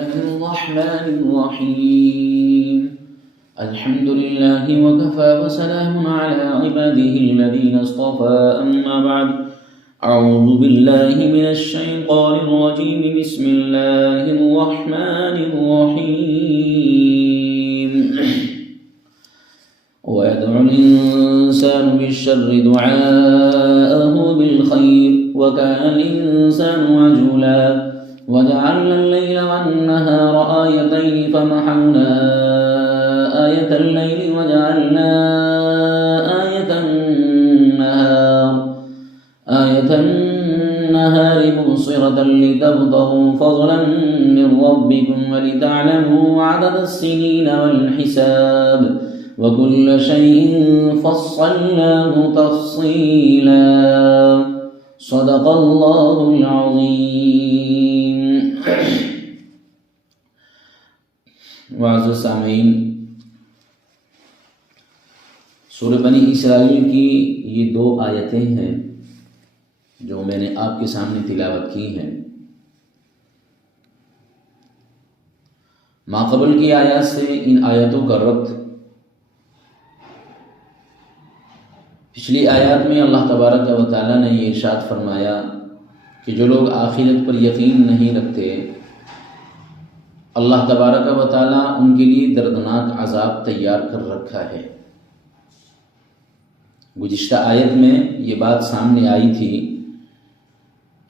الرحمن الرحيم الحمد لله وكفى وسلام على عباده الذين اصطفى أما بعد أعوذ بالله من الشيطان الرجيم بسم الله الرحمن الرحيم ويدعو الإنسان بالشر دعاءه بالخير وكان الإنسان عجولا وجعلنا الليل والنهار آيتين فمحونا آية الليل وجعلنا آية النهار مبصرة لتبتغوا فضلا من ربكم ولتعلموا عدد السنين والحساب وكل شيء فصلناه تفصيلا صدق الله العظيم. معزز سامعین، سورہ بنی اسرائیل کی یہ 2 آیتیں ہیں جو میں نے آپ کے سامنے تلاوت کی ہیں. ماقبل کی آیات سے ان آیتوں کا ربط پچھلی آیات میں اللہ تبارک و تعالیٰ نے یہ ارشاد فرمایا کہ جو لوگ آخرت پر یقین نہیں رکھتے اللہ تبارک و تعالیٰ ان کے لیے دردناک عذاب تیار کر رکھا ہے. گزشتہ آیت میں یہ بات سامنے آئی تھی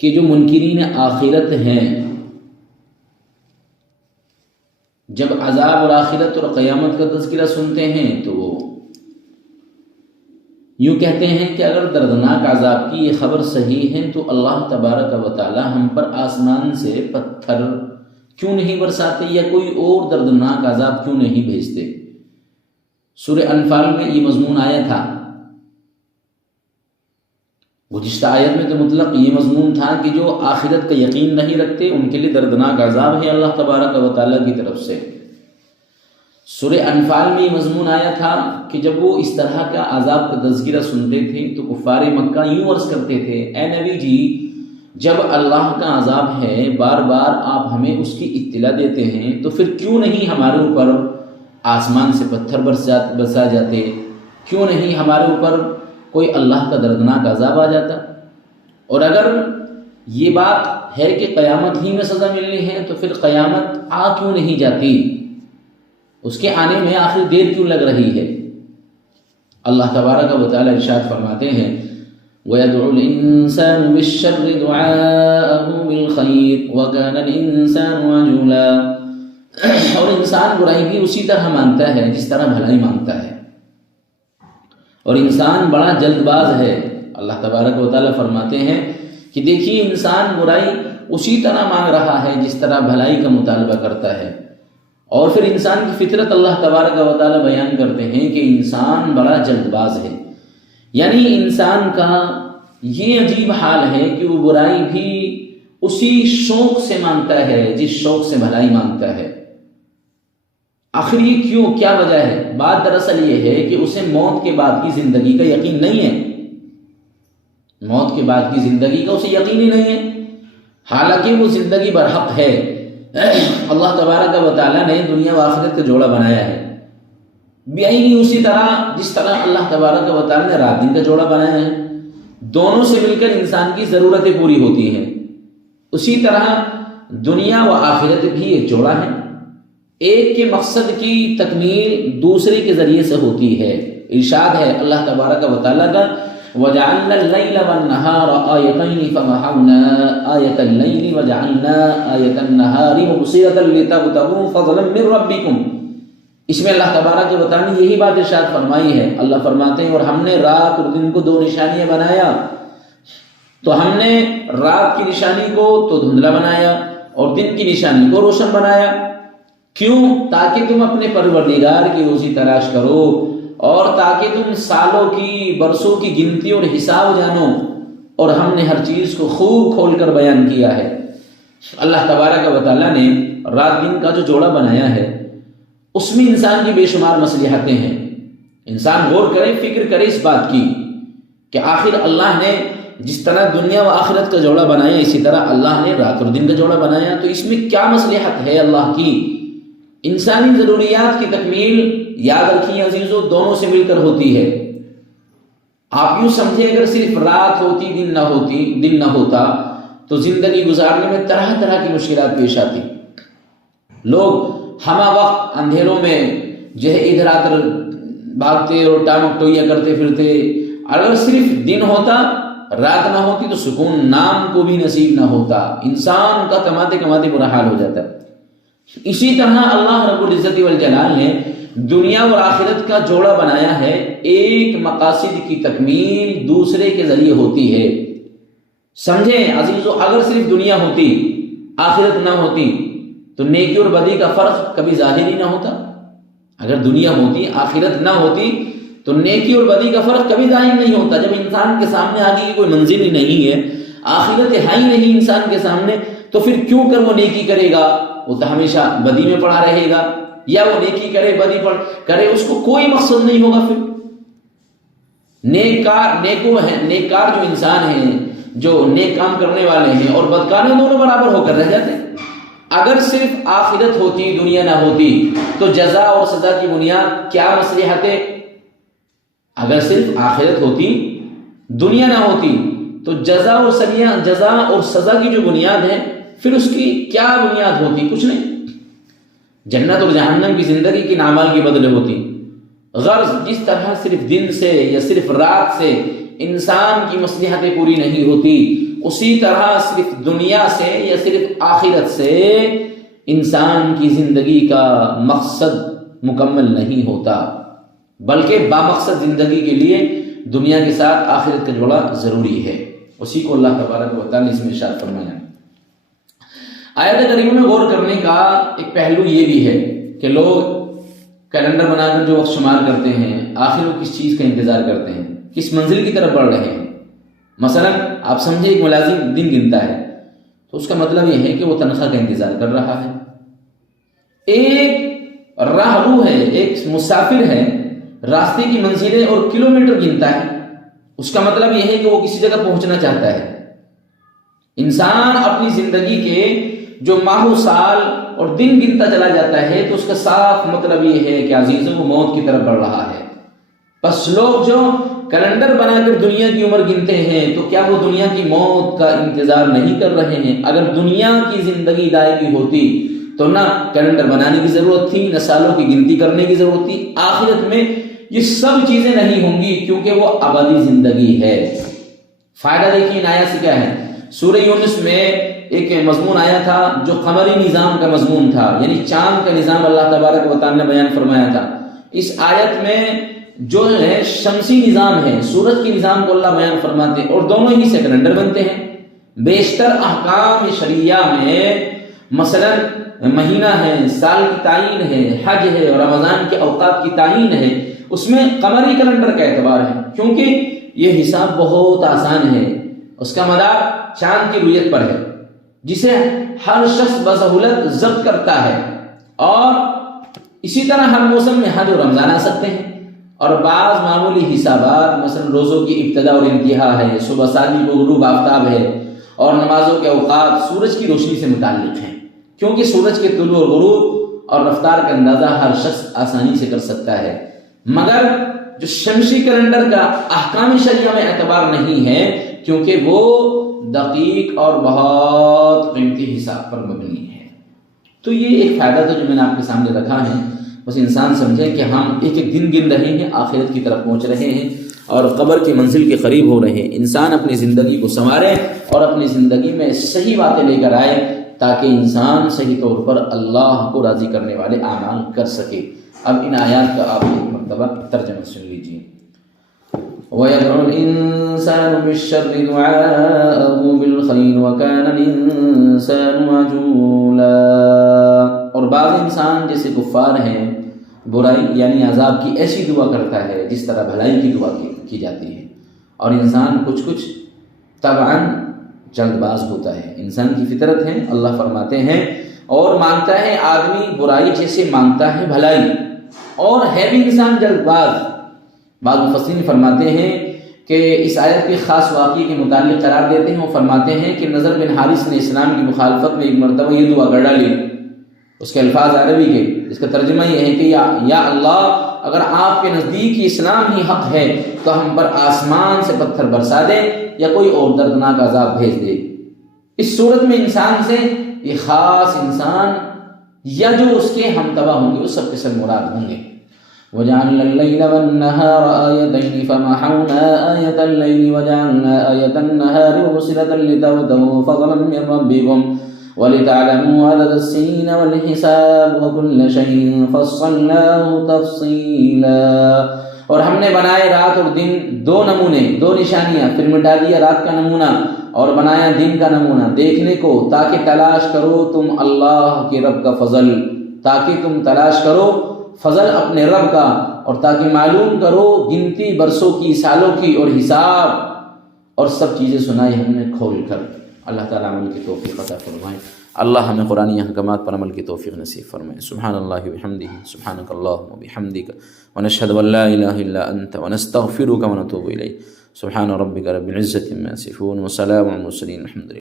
کہ جو منکرین آخرت ہیں جب عذاب اور آخرت اور قیامت کا تذکرہ سنتے ہیں تو وہ یوں کہتے ہیں کہ اگر دردناک عذاب کی یہ خبر صحیح ہے تو اللہ تبارک و تعالی ہم پر آسمان سے پتھر کیوں نہیں برساتے یا کوئی اور دردناک عذاب کیوں نہیں بھیجتے. سورہ انفال میں یہ مضمون آیا تھا. گزشتہ آیت میں تو مطلق یہ مضمون تھا کہ جو آخرت کا یقین نہیں رکھتے ان کے لیے دردناک عذاب ہے اللہ تبارک و تعالی کی طرف سے. سورہ انفال میں یہ مضمون آیا تھا کہ جب وہ اس طرح کا عذاب کا تذکرہ سنتے تھے تو کفار مکہ یوں عرض کرتے تھے، اے نبی جی جب اللہ کا عذاب ہے بار بار آپ ہمیں اس کی اطلاع دیتے ہیں تو پھر کیوں نہیں ہمارے اوپر آسمان سے پتھر برسا جاتے، کیوں نہیں ہمارے اوپر کوئی اللہ کا دردناک عذاب آ جاتا. اور اگر یہ بات ہے کہ قیامت ہی میں سزا ملنی ہے تو پھر قیامت آ کیوں نہیں جاتی، اس کے آنے میں آخر دیر کیوں لگ رہی ہے. اللہ تبارک و تعالی ارشاد فرماتے ہیں وَيَدْعُ الْإِنسَانُ بِالشَّرِّ دُعَاءَهُ بِالْخَيْرِ وَكَانَ الْإِنسَانُ عَجُولًا. اور انسان برائی بھی اسی طرح مانگتا ہے جس طرح بھلائی مانگتا ہے، اور انسان بڑا جلد باز ہے. اللہ تبارک و تعالی فرماتے ہیں کہ دیکھیے انسان برائی اسی طرح مانگ رہا ہے جس طرح بھلائی کا مطالبہ کرتا ہے. اور پھر انسان کی فطرت اللہ تبارک و تعالی بیان کرتے ہیں کہ انسان بڑا جلد باز ہے. یعنی انسان کا یہ عجیب حال ہے کہ وہ برائی بھی اسی شوق سے مانگتا ہے جس شوق سے بھلائی مانگتا ہے. آخر یہ کیوں، کیا وجہ ہے؟ بات دراصل یہ ہے کہ اسے موت کے بعد کی زندگی کا یقین نہیں ہے. موت کے بعد کی زندگی کا اسے یقین ہی نہیں ہے، حالانکہ وہ زندگی برحق ہے. اللہ تبارک و تعالیٰ نے دنیا و آخرت کا جوڑا بنایا ہے بیعینی اسی طرح جس طرح اللہ تبارک و تعالیٰ نے رات دن کا جوڑا بنایا ہے. دونوں سے مل کر انسان کی ضرورتیں پوری ہوتی ہیں. اسی طرح دنیا و آخرت بھی ایک جوڑا ہے، ایک کے مقصد کی تکمیل دوسرے کے ذریعے سے ہوتی ہے. ارشاد ہے اللہ تبارک و تعالیٰ کا وَجَعَلْنَا اللَّيْلَ وَالنَّهَارَ آيَتَيْنِ فَمَحَوْنَا آيَةَ اللَّيْلِ وَجَعَلْنَا آيَةَ النَّهَارِ مُبْصِرَةً لِتَبْتَغُوا فَضْلًا مِّن رَّبِّكُمْ. اس میں اللہ تبارک و تعالیٰ نے یہی بات ارشاد فرمائی ہے. اللہ فرماتے ہیں اور ہم نے رات اور دن کو 2 نشانیاں بنایا، تو ہم نے رات کی نشانی کو تو دھندلا بنایا اور دن کی نشانی کو روشن بنایا. کیوں؟ تاکہ تم اپنے پروردگار کی روزی تلاش کرو اور تاکہ تم سالوں کی برسوں کی گنتی اور حساب جانو. اور ہم نے ہر چیز کو خوب کھول کر بیان کیا ہے. اللہ تبارک و تعالیٰ نے رات دن کا جو جوڑا بنایا ہے اس میں انسان کی بے شمار مصلحتیں ہیں. انسان غور کرے، فکر کرے اس بات کی کہ آخر اللہ نے جس طرح دنیا و آخرت کا جوڑا بنایا اسی طرح اللہ نے رات اور دن کا جوڑا بنایا، تو اس میں کیا مصلحت ہے اللہ کی؟ انسانی ضروریات کی تکمیل یاد رکھیے عزیزو دونوں سے مل کر ہوتی ہے۔ آپ یوں سمجھیں اگر صرف رات ہوتی دن نہ ہوتا تو زندگی گزارنے میں طرح طرح کی مشکلات پیش آتی، لوگ ہمہ وقت اندھیروں میں جو ہے ادھر ادھر بھاگتے اور ٹامک ٹوئیاں کرتے پھرتے۔ اگر صرف دن ہوتا رات نہ ہوتی تو سکون نام کو بھی نصیب نہ ہوتا، انسان کا کماتے کماتے برا حال ہو جاتا۔ اسی طرح اللہ رب العزت والجلال نے دنیا اور آخرت کا جوڑا بنایا ہے، ایک مقاصد کی تکمیل دوسرے کے ذریعے ہوتی ہے۔ سمجھیں عزیزو، اگر صرف دنیا ہوتی آخرت نہ ہوتی تو نیکی اور بدی کا فرق کبھی ظاہر ہی نہ ہوتا۔ اگر دنیا ہوتی آخرت نہ ہوتی تو نیکی اور بدی کا فرق کبھی ظاہر نہیں ہوتا۔ جب انسان کے سامنے آگے کی کوئی منزل ہی نہیں ہے، آخرت ہے ہی نہیں انسان کے سامنے، تو پھر کیوں کر وہ نیکی کرے گا؟ وہ تو ہمیشہ بدی میں پڑا رہے گا، یا وہ نیکی کرے بدی کرے، اس کو کوئی مقصد نہیں ہوگا۔ پھر نیکار جو انسان ہیں، جو نیک کام کرنے والے ہیں اور بدکار ہیں، دونوں برابر ہو کر رہ جاتے ہیں۔ اگر صرف آخرت ہوتی دنیا نہ ہوتی تو جزا اور سزا کی بنیاد کیا مصلحت ہے؟ اگر صرف آخرت ہوتی دنیا نہ ہوتی تو جزا اور سزا کی جو بنیاد ہے پھر اس کی کیا بنیاد ہوتی؟ کچھ نہیں۔ جنت اور جہنم کی زندگی کی نامال کی بدلے ہوتی۔ غرض جس طرح صرف دن سے یا صرف رات سے انسان کی مصلحتیں پوری نہیں ہوتی، اسی طرح صرف دنیا سے یا صرف آخرت سے انسان کی زندگی کا مقصد مکمل نہیں ہوتا، بلکہ بامقصد زندگی کے لیے دنیا کے ساتھ آخرت کا جوڑا ضروری ہے۔ اسی کو اللہ تبارک و تعالیٰ نے اس میں ارشاد فرمایا۔ آیت کریمہ میں غور کرنے کا ایک پہلو یہ بھی ہے کہ لوگ کیلنڈر بنا کر جو وقت شمار کرتے ہیں، آخر وہ کس چیز کا انتظار کرتے ہیں، کس منزل کی طرف بڑھ رہے ہیں۔ مثلا آپ سمجھیں ایک ملازم دن گنتا ہے تو اس کا مطلب یہ ہے کہ وہ تنخواہ کا انتظار کر رہا ہے۔ ایک راہرو ہے، ایک مسافر ہے، راستے کی منزلیں اور کلومیٹر گنتا ہے، اس کا مطلب یہ ہے کہ وہ کسی جگہ پہنچنا چاہتا ہے۔ انسان اپنی زندگی کے جو ماہ و سال اور دن گنتا چلا جاتا ہے تو اس کا صاف مطلب یہ ہے کہ عزیزوں وہ موت کی طرف بڑھ رہا ہے۔ پس لوگ جو کیلنڈر بنا کر دنیا کی عمر گنتے ہیں تو کیا وہ دنیا کی موت کا انتظار نہیں کر رہے ہیں؟ اگر دنیا کی زندگی دائمی ہوتی تو نہ کیلنڈر بنانے کی ضرورت تھی، نہ سالوں کی گنتی کرنے کی ضرورت تھی۔ آخرت میں یہ سب چیزیں نہیں ہوں گی کیونکہ وہ ابدی زندگی ہے۔ فائدہ دیکھیے آیا سے کیا ہے۔ سورہ یونس میں ایک مضمون آیا تھا جو قمری نظام کا مضمون تھا، یعنی چاند کا نظام اللہ تبارک و تعالیٰ نے بیان فرمایا تھا۔ اس آیت میں جو ہے شمسی نظام ہے، سورج کے نظام کو اللہ بیان فرماتے ہیں، اور دونوں ہی سے کیلنڈر بنتے ہیں۔ بیشتر احکام شرعیہ میں مثلا مہینہ ہے، سال کی تعین ہے، حج ہے اور رمضان کے اوقات کی تعین ہے، اس میں قمری کیلنڈر کا اعتبار ہے کیونکہ یہ حساب بہت آسان ہے، اس کا مدار چاند کی رویت پر ہے جسے ہر شخص بسہولت ضبط کرتا ہے، اور اسی طرح ہر موسم میں حج اور رمضان آ سکتے ہیں۔ اور بعض معمولی حسابات مثلا روزوں کی ابتدا اور انتہا ہے، صبح صادق کو غروب آفتاب ہے، اور نمازوں کے اوقات سورج کی روشنی سے متعلق ہیں، کیونکہ سورج کے طلوع اور غروب اور رفتار کا اندازہ ہر شخص آسانی سے کر سکتا ہے۔ مگر جو شمسی کیلنڈر کا احکام شرعیہ میں اعتبار نہیں ہے کیونکہ وہ دقیق اور بہت قیمتی حساب پر مبنی ہے۔ تو یہ ایک فائدہ تھا جو میں نے آپ کے سامنے رکھا ہے، بس انسان سمجھے کہ ہم ایک ایک دن گن رہے ہیں، آخرت کی طرف پہنچ رہے ہیں اور قبر کی منزل کے قریب ہو رہے ہیں۔ انسان اپنی زندگی کو سنوارے اور اپنی زندگی میں صحیح باتیں لے کر آئے تاکہ انسان صحیح طور پر اللہ کو راضی کرنے والے اعمال کر سکے۔ اب ان آیات کا آپ ایک مرتبہ ترجمہ سن لیجیے۔ وَيَدْعُ الْإِنسَانُ بِالشَّرِّ دُعَاءَهُ بِالْخَيْرِ وَكَانَ الْإِنسَانُ عَجُولًا۔ اور بعض انسان جیسے کفار ہیں برائی یعنی عذاب کی ایسی دعا کرتا ہے جس طرح بھلائی کی دعا کی جاتی ہے، اور انسان کچھ طبعاً جلد باز ہوتا ہے، انسان کی فطرت ہے۔ اللہ فرماتے ہیں اور مانگتا ہے آدمی برائی جیسے مانگتا ہے بھلائی، اور ہے بھی انسان جلد باز۔ بعض مفسرین فرماتے ہیں کہ اس آیت کے خاص واقعے کے متعلق قرار دیتے ہیں. وہ فرماتے ہیں کہ نضر بن حارث نے اسلام کی مخالفت میں ایک مرتبہ یہ دعا گڑا لی. اس کے الفاظ عربی کے، اس کا ترجمہ یہ ہے کہ یا اللہ، اگر آپ کے نزدیک اسلام ہی حق ہے تو ہم پر آسمان سے پتھر برسا دے یا کوئی اور دردناک عذاب بھیج دے. اس صورت میں انسان سے یہ خاص انسان یا جو اس کے ہم تباہ ہوں گے وہ سب کے سب مراد ہوں گے. وَجَعَلْنَا اللَّيْلَ وَالنَّهَارَ آيَتَيْنِ فَمَحَوْنَا آيَةَ اللَّيْلِ وَجَعَلْنَا آيَةَ النَّهَارِ مُبْصِرَةً لِتَبْتَغُوا فَضْلًا مِّن رَّبِّكُمْ وَلِتَعْلَمُوا عَدَدَ السِّنِينَ وَالْحِسَابَ وَكُلَّ شَيْءٍ فَصَّلْنَاهُ تَفْصِيلًا. اور ہم نے بنائے رات اور دن دو نمونے، دو نشانیاں، پھر مٹا دیا رات کا نمونہ اور بنایا دن کا نمونہ دیکھنے کو، تاکہ تلاش کرو تم اللہ کے رب کا فضل، تاکہ تم تلاش کرو فضل اپنے رب کا، اور تاکہ معلوم کرو گنتی برسوں کی، سالوں کی اور حساب، اور سب چیزیں سنائی ہم نے کھول کر. اللہ تعالیٰ عمل کی توفیق عطا فرمائے. اللہ ہمیں قرآنی احکامات پر عمل کی توفیق نصیب فرمائے. سبحان اللہ وبحمدہ، سبحانک اللہم وبحمدک، ونشہد ان لا الہ الا انت، ونستغفرک ونتوب الیک. سبحان ربک رب العزة عما یصفون، وسلام علی المرسلین، الحمد للہ.